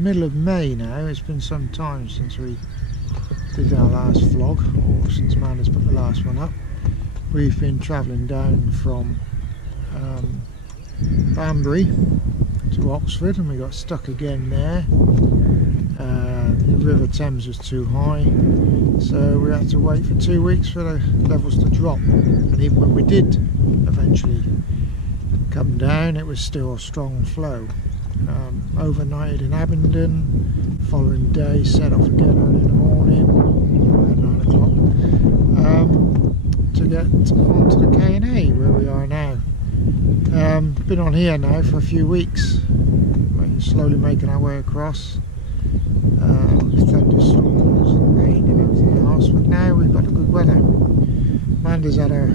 middle of May now. It's been some time since we did our last vlog, or since Amanda's put the last one up. We've been travelling down from Banbury to Oxford, and we got stuck again there. The River Thames was too high, so we had to wait for 2 weeks for the levels to drop. And even when we did eventually come down, it was still a strong flow. Overnighted in Abingdon, following day set off again early in the morning at 9 o'clock to get onto the K&A where we are now. Been on here now for a few weeks, slowly making our way across. Thunderstorms, rain and everything else, but now we've got the good weather. Amanda's had her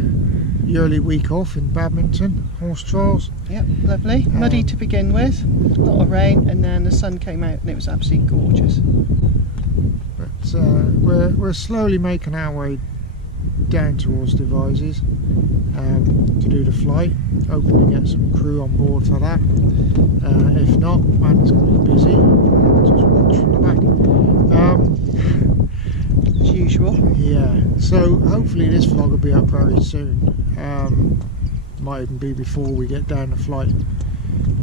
yearly week off in Abingdon, horse trials. Yep, lovely. Muddy to begin with, a lot of rain, and then the sun came out and it was absolutely gorgeous. But we're slowly making our way down towards Devizes to do the flight, hoping to get some crew on board for that. If not, Amanda's going to be busy. Just watch from the back. As usual. Yeah, so hopefully this vlog will be up very soon. Might even be before we get down the flight.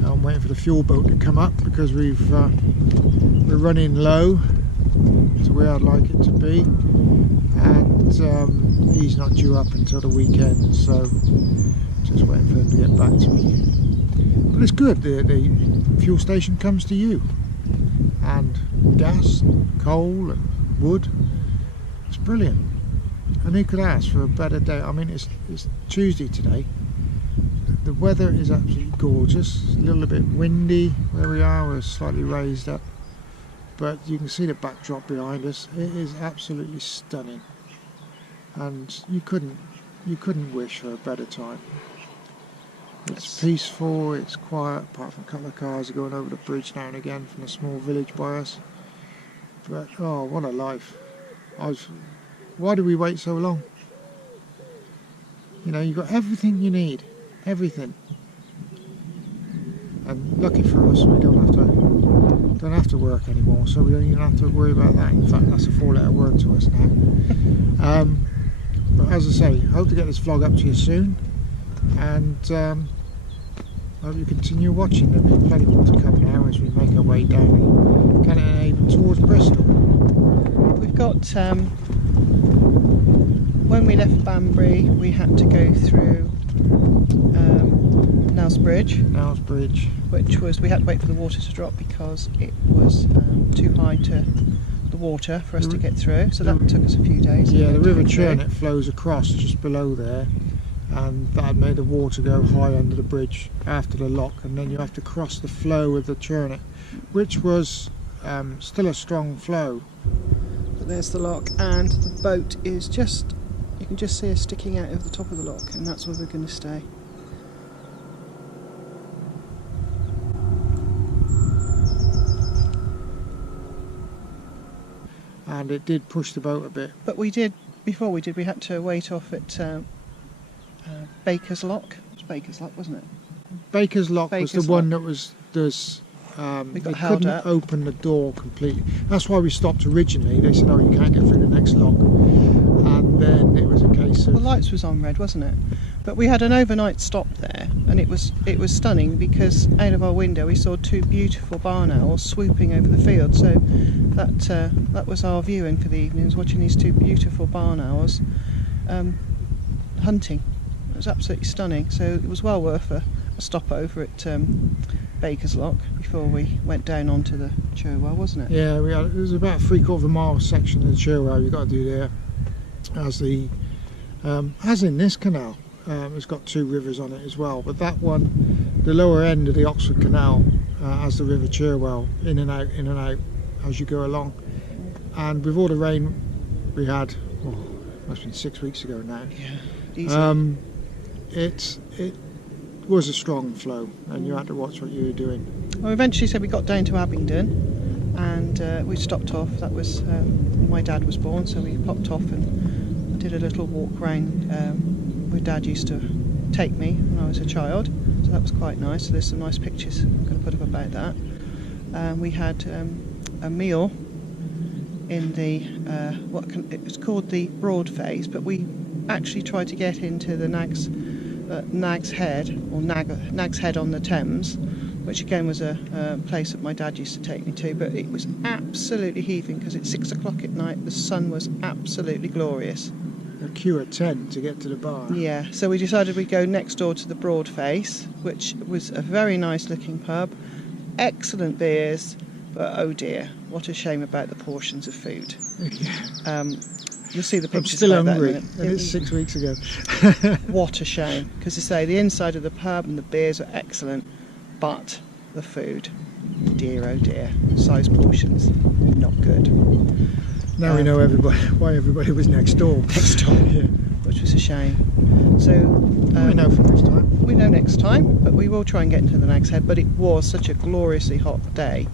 I'm waiting for the fuel boat to come up because we're running low to where I'd like it to be, and he's not due up until the weekend, so just waiting for him to get back to me. But it's good, the fuel station comes to you, and gas, and coal and wood. It's brilliant, and who could ask for a better day? I mean, it's Tuesday today. The weather is absolutely gorgeous. It's a little bit windy where we are. We're slightly raised up, but you can see the backdrop behind us. It is absolutely stunning, and you couldn't wish for a better time. It's peaceful, it's quiet, apart from a couple of cars are going over the bridge now and again from a small village by us. But oh, what a life. Why do we wait so long? You know, you've got everything you need, everything. And lucky for us, we don't have to work anymore, so we don't even have to worry about that. In fact, that's a 4-letter word to us now. But as I say, hope to get this vlog up to you soon, and hope you continue watching. There'll be plenty more to come now as we make our way down Canada towards Bristol. We've got, when we left Banbury, we had to go through Nell's Bridge, which was, we had to wait for the water to drop because it was too high to the water for us to get through, so that took us a few days. Yeah, the River Churnet flows across just below there, and that made the water go high under the bridge after the lock, and then you have to cross the flow of the Churnet, which was still a strong flow. But there's the lock, and the boat is just, you can just see us sticking out of the top of the lock, and that's where we're going to stay. And it did push the boat a bit. But we had to wait off at Baker's Lock. It was Baker's Lock, wasn't it? Baker's Lock was the one that was, they couldn't up. open the door completely. That's why we stopped originally. They said, oh, you can't get through the next lock. And then it was a case of... The lights was on red, wasn't it? But we had an overnight stop there, and it was stunning because out of our window we saw 2 beautiful barn owls swooping over the field. So that was our viewing for the evening, was watching these 2 beautiful barn owls hunting. It was absolutely stunning. So it was well worth a stop over at Baker's Lock before we went down onto the Cherwell, wasn't it? Yeah, it was about 3/4 mile section of the Cherwell you've got to do there, as in this canal. It's got 2 rivers on it as well, but that one, the lower end of the Oxford Canal, has the River Cherwell in and out as you go along. And with all the rain we had, must have been 6 weeks ago now. Yeah, it was a strong flow, and you had to watch what you were doing. Well, eventually, so we got down to Abingdon, and we stopped off. That was my dad was born, so we popped off and did a little walk round where Dad used to take me when I was a child. So that was quite nice. So there's some nice pictures I'm going to put up about that. We had a meal in the it's called the Broad Face, but we actually tried to get into the Nag's Head, or Nag's Head on the Thames, which again was a place that my dad used to take me to, but it was absolutely heaving because it's 6 o'clock at night. The sun was absolutely glorious. A queue at 10 to get to the bar. Yeah, so we decided we'd go next door to the Broad Face, which was a very nice looking pub, excellent beers, but oh dear, what a shame about the portions of food. Yeah. You'll see the I'm pictures. still about hungry, that in a and minute. it's 6 weeks ago. What a shame, because I say the inside of the pub and the beers are excellent, but the food, dear oh dear, size portions, not good. Now we know why everybody was next door. Next door, Yeah. which was a shame. So We know for next time. we know next time, but we will try and get into the Nag's Head. But it was such a gloriously hot day,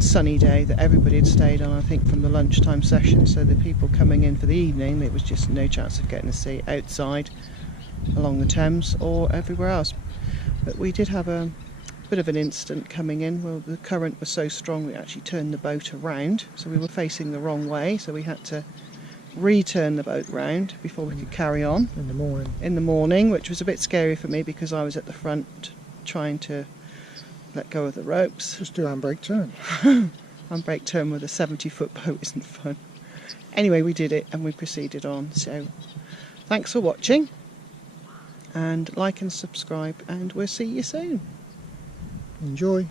sunny day, that everybody had stayed on, I think, from the lunchtime session. So the people coming in for the evening, there was just no chance of getting a seat outside along the Thames or everywhere else. But we did have a bit of an incident coming in. Well, the current was so strong we actually turned the boat around, so we were facing the wrong way, so we had to return the boat round before we could carry on In the morning. which was a bit scary for me because I was at the front trying to let go of the ropes. Just do handbrake turn. Handbrake turn with a 70-foot boat isn't fun. Anyway, we did it and we proceeded on. So thanks for watching, and like and subscribe, and we'll see you soon. Enjoy.